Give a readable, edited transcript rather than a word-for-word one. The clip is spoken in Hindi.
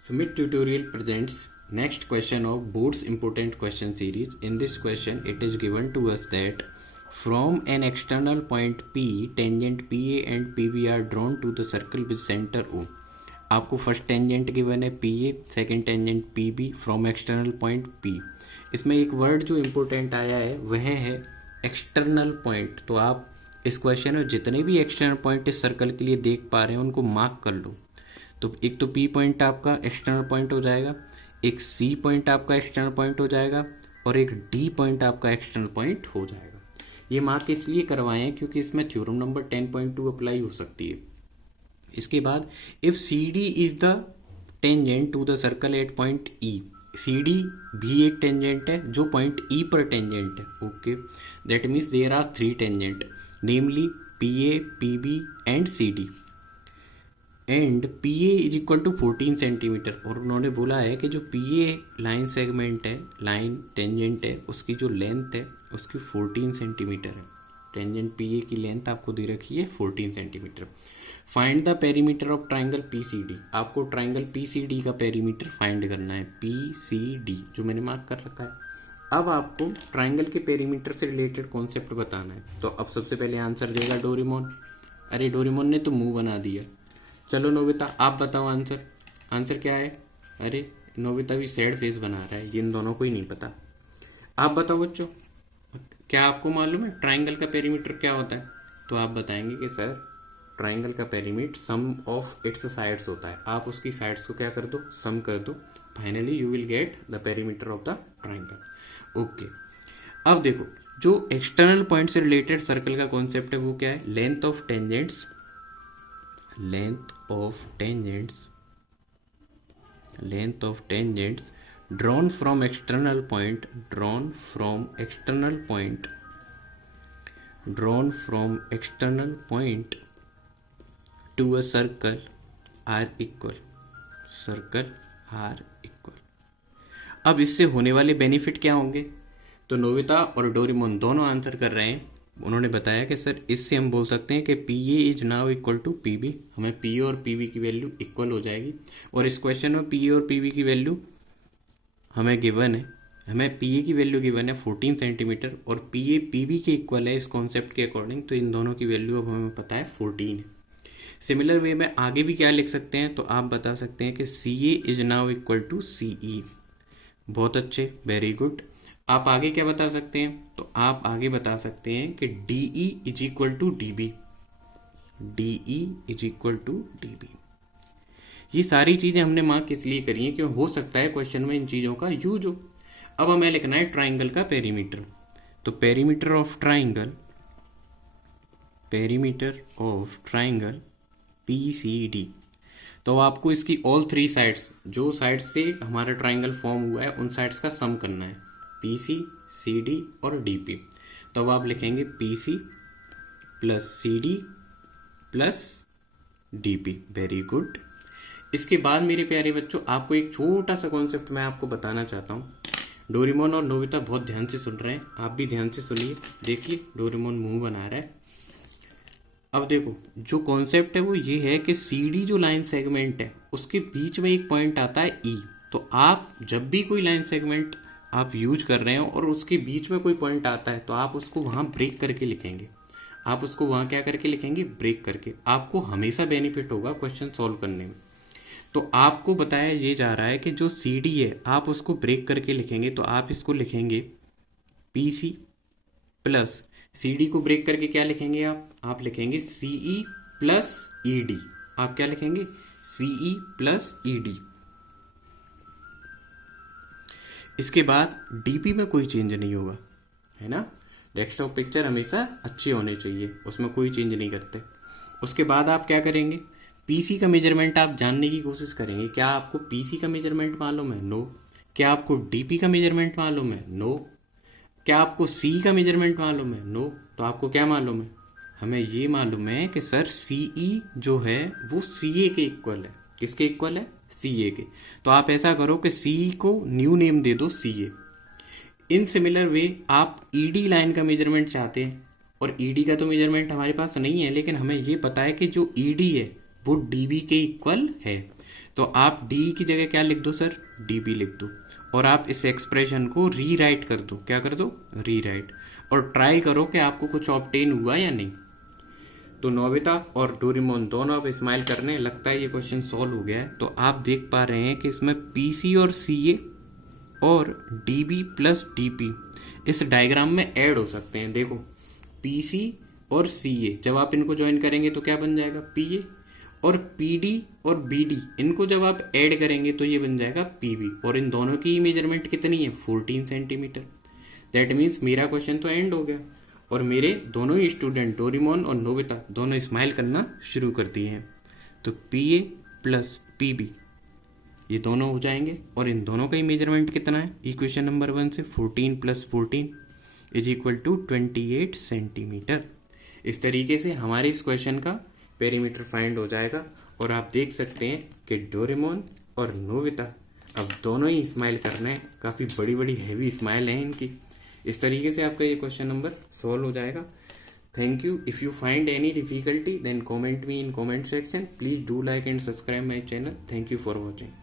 Smith Tutorial presents next question of Board's important question series. In this question, it is given to us that from an external point P, tangent PA and PB are drawn to the circle with center O. आपको फर्स्ट टेंजेंट गिवन है PA, second tangent PB from external point P. इसमें एक वर्ड जो इम्पोर्टेंट आया है वह है एक्सटर्नल पॉइंट. तो आप इस क्वेश्चन में जितने भी एक्सटर्नल पॉइंट इस सर्कल के लिए देख पा रहे हैं उनको मार्क कर लो. तो एक तो P पॉइंट आपका एक्सटर्नल पॉइंट हो जाएगा, एक C पॉइंट आपका एक्सटर्नल पॉइंट हो जाएगा और एक D पॉइंट आपका एक्सटर्नल पॉइंट हो जाएगा. ये मार्क इसलिए करवाए हैं क्योंकि इसमें थ्योरम नंबर 10.2 अप्लाई हो सकती है. इसके बाद if CD is the tangent to the circle at point E, CD भी एक टेंजेंट है जो पॉइंट E पर टेंजेंट है. Okay, that means there are 3 tangent, namely PA, PB and CD. And PA is equal to 14 centimetre. और उन्होंने बोला है कि जो PA लाइन सेगमेंट है, लाइन टेंजेंट है, उसकी जो लेंथ है उसकी 14 सेंटीमीटर है. टेंजेंट PA की लेंथ आपको दे रखी है 14 centimetre. Find the perimeter of triangle PCD. आपको ट्राइंगल PCD का पेरीमीटर फाइंड करना है. PCD जो मैंने मार्क कर रखा है. अब आपको ट्राइंगल के पेरीमीटर से रिलेटेड कॉन्सेप्ट बताना है. तो अब सबसे पहले आंसर देगा डोरेमोन. अरे डोरेमोन ने तो मुंह बना दिया. चलो नोबिता आप बताओ आंसर. आंसर क्या है? अरे नोबिता भी सैड फेस बना रहा है, इन दोनों को ही नहीं पता. आप बताओ बच्चों, क्या आपको मालूम है ट्राइंगल का पेरीमीटर क्या होता है? तो आप बताएंगे कि सर ट्राइंगल का perimeter sum of its sides होता है. आप उसकी साइड्स को क्या कर दो, सम कर दो. Finally you will get the perimeter of the triangle. Okay, अब देखो जो एक्सटर्नल पॉइंट से रिलेटेड सर्कल का कॉन्सेप्ट है वो क्या है? Length of tangents, length of tangents drawn from external point to a circle are equal. अब इससे होने वाले बेनिफिट क्या होंगे? तो नोबिता और डोरेमोन दोनों आंसर कर रहे हैं. उन्होंने बताया कि सर इससे हम बोल सकते हैं कि PA is now equal to PB. हमें PA और PB की वैल्यू इक्वल हो जाएगी. और इस क्वेश्चन में PA और PB की वैल्यू हमें गिवन है. हमें PA की वैल्यू गिवन है 14 सेंटीमीटर और PA PB के इक्वल है इस कॉन्सेप्ट के अकॉर्डिंग. तो इन दोनों की वैल्यू अब हमें पता है 14 है. सिमिलर वे में आगे भी क्या लिख सकते हैं? तो आप बता सकते हैं कि CA is now equal to CE. बहुत अच्छे, वेरी गुड. आप आगे क्या बता सकते हैं? तो आप आगे बता सकते हैं कि DE is equal to DB. ये सारी चीजें हमने मार्क इसलिए करी हैं क्योंकि हो सकता है क्वेश्चन में इन चीजों का यूज हो. अब हमें लिखना है ट्राइंगल का पेरीमीटर. तो पेरीमीटर ऑफ ट्राइंगल PCD. तो आपको इसकी ऑल 3 साइड्स, जो साइड से हमारा ट्राइंगल फॉर्म हुआ है उन साइड्स का सम करना है. PC, CD और DP. तो अब आप लिखेंगे PC plus CD plus DP. Very good. इसके बाद मेरे प्यारे बच्चों आपको एक छोटा सा कॉन्सेप्ट मैं आपको बताना चाहता हूँ. डोरेमोन और नोबिता बहुत ध्यान से सुन रहे हैं, आप भी ध्यान से सुनिए. देखिए डोरेमोन मुंह बना रहा है. अब देखो जो कॉन्सेप्ट है वो ये है कि CD जो लाइन सेगमेंट है उसके बीच में एक पॉइंट आता है E. तो आप जब भी कोई लाइन सेगमेंट आप यूज कर रहे हो और उसके बीच में कोई पॉइंट आता है तो आप उसको वहां ब्रेक करके लिखेंगे. आप उसको वहां क्या करके लिखेंगे? ब्रेक करके. आपको हमेशा बेनिफिट होगा क्वेश्चन सॉल्व करने में. तो आपको बताया ये जा रहा है कि जो CD है आप उसको ब्रेक करके लिखेंगे. तो आप इसको लिखेंगे PC प्लस CD को ब्रेक करके क्या लिखेंगे? आप लिखेंगे CE प्लस ED. आप क्या लिखेंगे? CE plus ED. इसके बाद DP में कोई चेंज नहीं होगा, है ना. डेस्कटॉप पिक्चर हमेशा अच्छी होनी चाहिए, उसमें कोई चेंज नहीं करते. उसके बाद आप क्या करेंगे? PC का मेजरमेंट आप जानने की कोशिश करेंगे. क्या आपको PC का मेजरमेंट मालूम है? नो. क्या आपको DP का मेजरमेंट मालूम है? नो. क्या आपको C का मेजरमेंट मालूम है? नो. तो आपको क्या मालूम है? हमें ये मालूम है कि सर CE जो है वो CA के इक्वल है. किसके इक्वल है? CA के. तो आप ऐसा करो कि CE को न्यू नेम दे दो CA. इन सिमिलर वे आप ED लाइन का मेजरमेंट चाहते हैं और ED का तो मेजरमेंट हमारे पास नहीं है, लेकिन हमें ये पता है कि जो ED है वो DB के इक्वल है. तो आप डी की जगह क्या लिख दो सर, डी बी लिख दो, और आप इस एक्सप्रेशन को रीराइट कर दो। क्या कर दो, रीराइट, और ट्राई करो कि आपको कुछ ऑब्टेन हुआ या नहीं। तो नोबिता और डोरेमोन दोनों अब स्माइल करने, लगता है ये क्वेश्चन सॉल्व हो गया है। तो आप देख पा रहे हैं कि इसमें पीसी और सीए और डीबी प्लस डीपी इस डायग्राम में ऐड हो सकते हैं। देखो पीसी और सीए जब आप इनको ज्वाइन करेंगे तो क्या बन जाएगा, पीए, और पीडी और बीडी इनको जब आप ऐड करेंगे तो ये बन जाएगा पीबी, और इन दोनों की मेजरमेंट कितनी है, 14 सेंटीमीटर। दैट मीन्स मेरा क्वेश्चन तो एंड हो गया, और मेरे दोनों ही स्टूडेंट डोरेमोन और नोबिता दोनों स्माइल करना शुरू कर दिए हैं। तो पीए प्लस पीबी ये दोनों हो जाएंगे, और इन दोनों का ही मेजरमेंट कितना है, इक्वेशन नंबर 1 से 14 plus 14 is equal to 28 centimetre. इस तरीके से हमारे इस क्वेश्चन का पेरीमीटर फाइंड हो जाएगा। और आप देख सकते हैं कि डोरेमोन और नोबिता अब दोनों ही स्माइल कर रहे हैं, काफ़ी बड़ी बड़ी हैवी स्माइल है इनकी। इस तरीके से आपका ये क्वेश्चन नंबर सॉल्व हो जाएगा। Thank you. If you find any difficulty, then comment me in comment section. Please do like and subscribe my channel. Thank you for watching.